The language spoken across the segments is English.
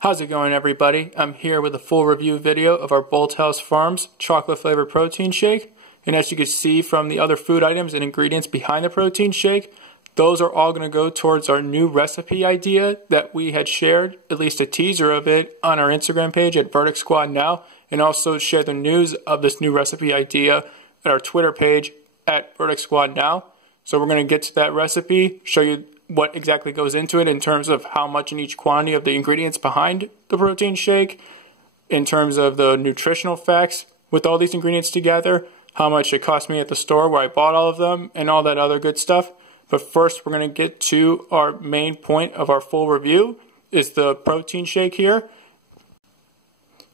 How's it going, everybody? I'm here with a full review video of our Bolthouse Farms chocolate flavored protein shake. And as you can see from the other food items and ingredients behind the protein shake, those are all going to go towards our new recipe idea that we had shared, at least a teaser of it, on our Instagram page at Verdict Squad Now, and also share the news of this new recipe idea at our Twitter page at Verdict Squad Now. So we're going to get to that recipe, show you what exactly goes into it in terms of how much in each quantity of the ingredients behind the protein shake, in terms of the nutritional facts with all these ingredients together, how much it cost me at the store where I bought all of them, and all that other good stuff. But first, we're going to get to our main point of our full review, is the protein shake here.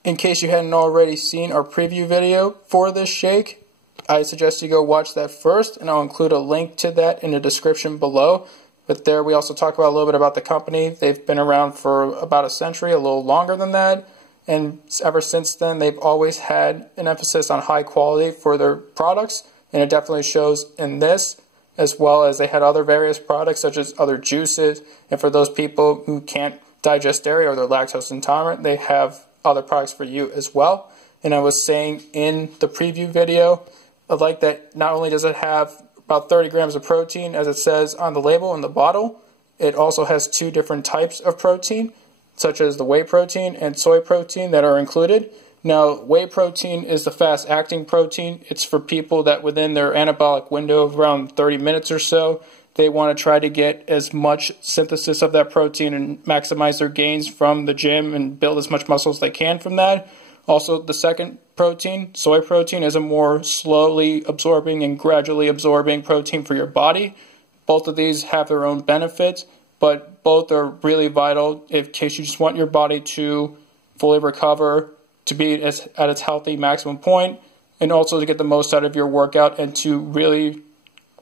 In case you hadn't already seen our preview video for this shake, I suggest you go watch that first, and I'll include a link to that in the description below. But there we also talk about a little bit about the company. They've been around for about a century, a little longer than that. And ever since then, they've always had an emphasis on high quality for their products. And it definitely shows in this, as well as they had other various products such as other juices. And for those people who can't digest dairy or they're lactose intolerant, they have other products for you as well. And I was saying in the preview video, I like that not only does it have about 30 grams of protein, as it says on the label in the bottle, it also has two different types of protein, such as the whey protein and soy protein that are included. Now, whey protein is the fast-acting protein. It's for people that within their anabolic window of around 30 minutes or so, they want to try to get as much synthesis of that protein and maximize their gains from the gym and build as much muscle as they can from that. Also, the second protein, soy protein, is a more slowly absorbing and gradually absorbing protein for your body. Both of these have their own benefits, but both are really vital in case you just want your body to fully recover, to be at its healthy maximum point, and also to get the most out of your workout and to really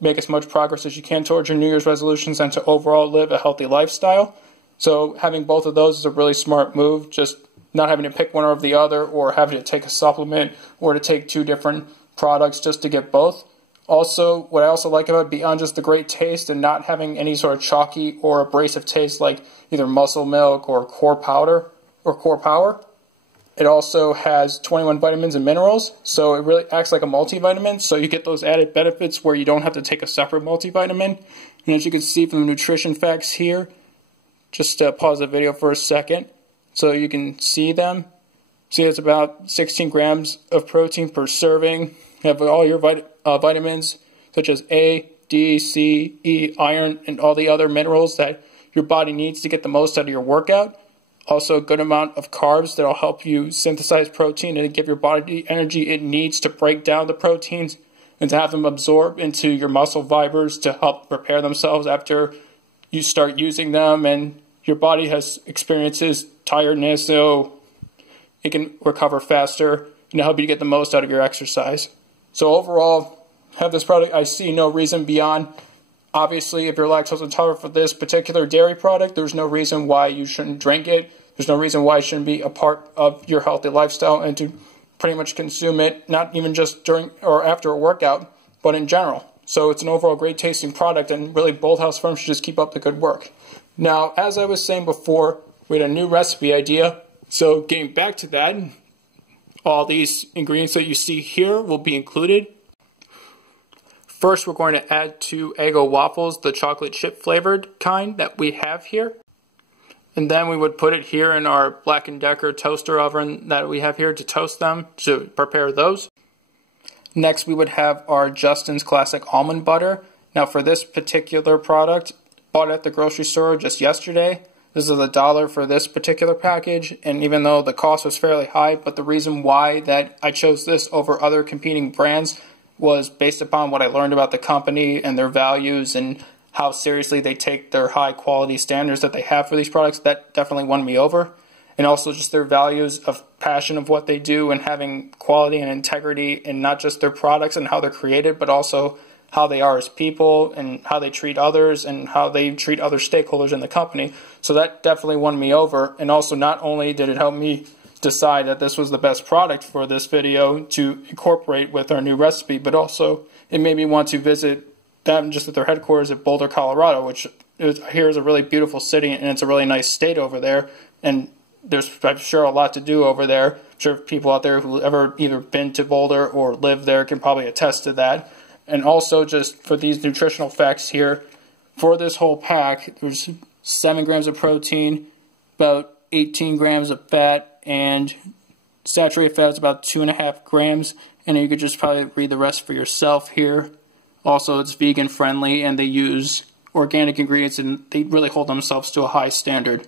make as much progress as you can towards your New Year's resolutions and to overall live a healthy lifestyle. So having both of those is a really smart move, just not having to pick one over the other or having to take a supplement or to take two different products just to get both. Also, what I also like about it, beyond just the great taste and not having any sort of chalky or abrasive taste like either muscle milk or core powder or core power, it also has 21 vitamins and minerals, so it really acts like a multivitamin, so you get those added benefits where you don't have to take a separate multivitamin. And as you can see from the nutrition facts here, just pause the video for a second so you can see them. See, it's about 16 grams of protein per serving. You have all your vitamins such as A, D, C, E, iron, and all the other minerals that your body needs to get the most out of your workout. Also, a good amount of carbs that will help you synthesize protein and give your body the energy it needs to break down the proteins and to have them absorb into your muscle fibers to help repair themselves after you start using them and your body experiences tiredness, so it can recover faster and help you get the most out of your exercise. So overall, have this product, I see no reason beyond, obviously, if you're lactose intolerant for this particular dairy product, there's no reason why you shouldn't drink it. There's no reason why it shouldn't be a part of your healthy lifestyle and to pretty much consume it, not even just during or after a workout, but in general. So it's an overall great tasting product, and really Bolthouse Farms should just keep up the good work. Now, as I was saying before, we had a new recipe idea. So getting back to that, all these ingredients that you see here will be included. First, we're going to add 2 Eggo waffles, the chocolate chip flavored kind that we have here. And then we would put it here in our Black & Decker toaster oven that we have here to toast them, to prepare those. Next, we would have our Justin's Classic Almond Butter. Now, for this particular product, bought at the grocery store just yesterday. This is $1 for this particular package, and even though the cost was fairly high, but the reason why that I chose this over other competing brands was based upon what I learned about the company and their values and how seriously they take their high quality standards that they have for these products. That definitely won me over. And also just their values of passion of what they do and having quality and integrity in not just their products and how they're created, but also how they are as people and how they treat others and how they treat other stakeholders in the company. So that definitely won me over. And also, not only did it help me decide that this was the best product for this video to incorporate with our new recipe, but also it made me want to visit them just at their headquarters at Boulder, Colorado, which I hear is a really beautiful city and it's a really nice state over there. And there's, I'm sure, a lot to do over there. I'm sure people out there who ever either been to Boulder or live there can probably attest to that. And also, just for these nutritional facts here, for this whole pack, there's 7 grams of protein, about 18 grams of fat, and saturated fat is about 2.5 grams. And you could just probably read the rest for yourself here. Also, it's vegan friendly, and they use organic ingredients, and they really hold themselves to a high standard.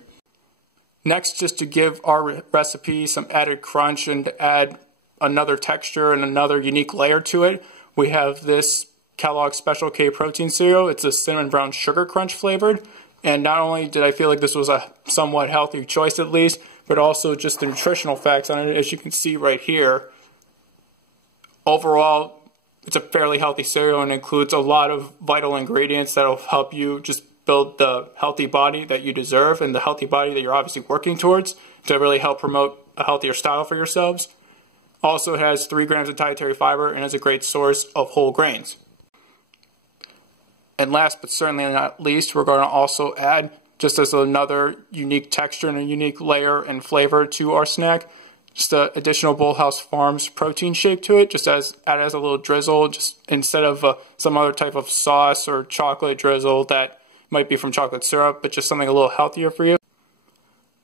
Next, just to give our recipe some added crunch and to add another texture and another unique layer to it, we have this Kellogg's Special K protein cereal. It's a cinnamon brown sugar crunch flavored. And not only did I feel like this was a somewhat healthy choice at least, but also just the nutritional facts on it, as you can see right here. Overall, it's a fairly healthy cereal and includes a lot of vital ingredients that will help you just build the healthy body that you deserve and the healthy body that you're obviously working towards to really help promote a healthier style for yourselves. Also, it has 3 grams of dietary fiber and is a great source of whole grains. And last but certainly not least, we're going to also add, just as another unique texture and a unique layer and flavor to our snack, just an additional Bolthouse Farms protein shake to it, just add as a little drizzle, just instead of some other type of sauce or chocolate drizzle that might be from chocolate syrup, but just something a little healthier for you.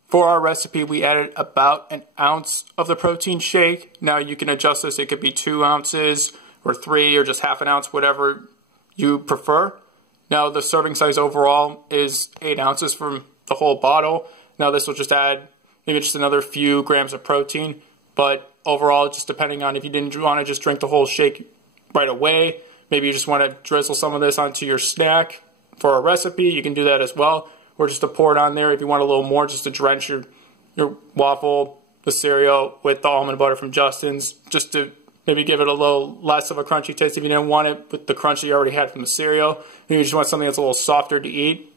For our recipe, we added about 1 ounce of the protein shake. Now you can adjust this, it could be 2 ounces or 3 or just half an ounce, whatever you prefer. Now the serving size overall is 8 ounces from the whole bottle. Now this will just add maybe just another few grams of protein, but overall, just depending on if you didn't want to just drink the whole shake right away, maybe you just want to drizzle some of this onto your snack for a recipe, you can do that as well. Or just to pour it on there if you want a little more, just to drench your waffle, the cereal with the almond butter from Justin's, just to maybe give it a little less of a crunchy taste if you didn't want it with the crunch that you already had from the cereal. Maybe you just want something that's a little softer to eat.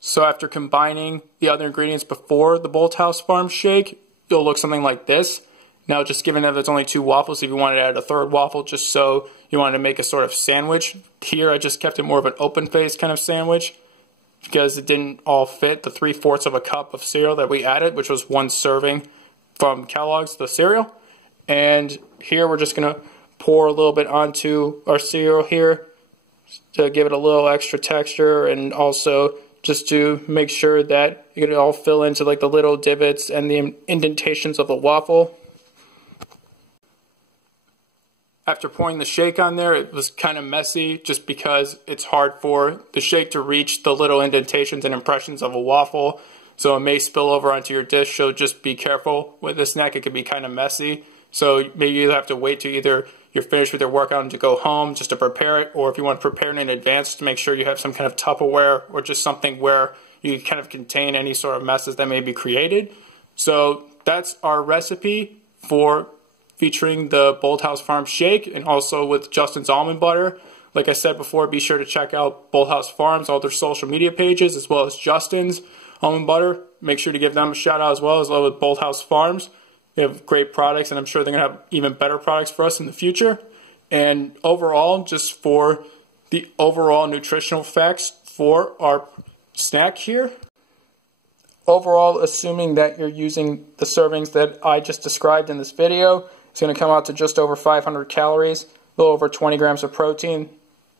So after combining the other ingredients before the Bolthouse Farms shake, it'll look something like this. Now, just given that there's only 2 waffles, if you wanted to add a 3rd waffle, just so you wanted to make a sort of sandwich. Here, I just kept it more of an open-faced kind of sandwich because it didn't all fit the 3/4 of a cup of cereal that we added, which was 1 serving from Kellogg's, the cereal. And here, we're just going to pour a little bit onto our cereal here to give it a little extra texture, and also just to make sure that it can all fill into like the little divots and the indentations of the waffle. After pouring the shake on there, it was kind of messy just because it's hard for the shake to reach the little indentations and impressions of a waffle. So it may spill over onto your dish, so just be careful with the snack. It can be kind of messy. So maybe you have to wait till either you're finished with your workout and to go home just to prepare it, or if you want to prepare it in advance, to make sure you have some kind of Tupperware or just something where you kind of contain any sort of messes that may be created. So that's our recipe for featuring the Bolthouse Farms shake, and also with Justin's almond butter. Like I said before, be sure to check out Bolthouse Farms, all their social media pages, as well as Justin's almond butter. Make sure to give them a shout out as well with Bolthouse Farms. They have great products, and I'm sure they're going to have even better products for us in the future. And overall, just for the overall nutritional facts for our snack here, overall, assuming that you're using the servings that I just described in this video, it's going to come out to just over 500 calories, a little over 20 grams of protein,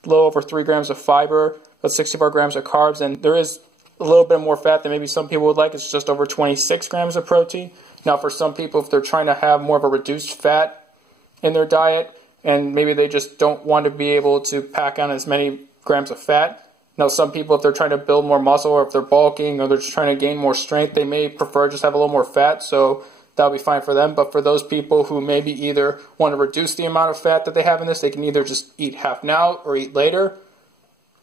a little over 3 grams of fiber, about 64 grams of carbs, and there is a little bit more fat than maybe some people would like. It's just over 26 grams of protein. Now, for some people, if they're trying to have more of a reduced fat in their diet, and maybe they just don't want to be able to pack on as many grams of fat. Now, some people, if they're trying to build more muscle, or if they're bulking, or they're just trying to gain more strength, they may prefer just have a little more fat, so that'll be fine for them. But for those people who maybe either want to reduce the amount of fat that they have in this, they can either just eat half now or eat later.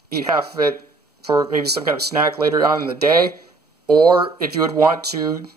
Eat half of it for maybe some kind of snack later on in the day. Or if you would want to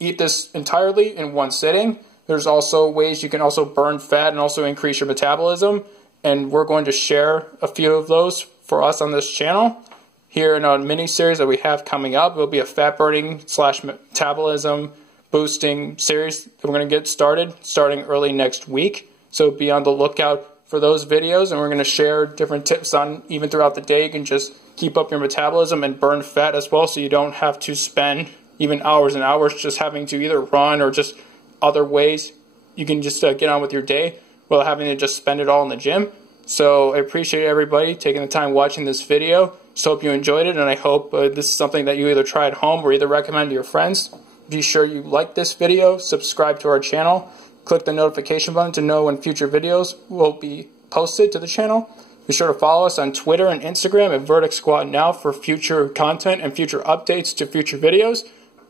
eat this entirely in one sitting, there's also ways you can also burn fat and also increase your metabolism. And we're going to share a few of those for us on this channel. Here in a mini-series that we have coming up, it will be a fat burning / metabolism boosting series that we're going to get starting early next week. So be on the lookout for those videos, and we're going to share different tips on even throughout the day. You can just keep up your metabolism and burn fat as well, so you don't have to spend even hours and hours just having to either run or just other ways you can just get on with your day without having to just spend it all in the gym. So I appreciate everybody taking the time watching this video. Just hope you enjoyed it, and I hope this is something that you either try at home or either recommend to your friends. Be sure you like this video, subscribe to our channel, click the notification button to know when future videos will be posted to the channel. Be sure to follow us on Twitter and Instagram at Verdict Squad Now for future content and future updates to future videos.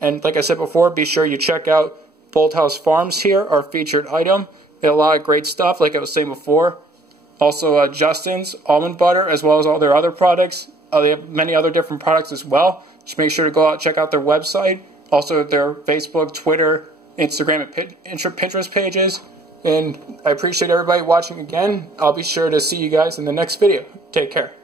And like I said before, be sure you check out Bolthouse Farms here, our featured item. They have a lot of great stuff, like I was saying before. Also, Justin's Almond Butter, as well as all their other products. They have many other different products as well. Just make sure to go out and check out their website. Also, their Facebook, Twitter, Instagram, and Pinterest pages. And I appreciate everybody watching again. I'll be sure to see you guys in the next video. Take care.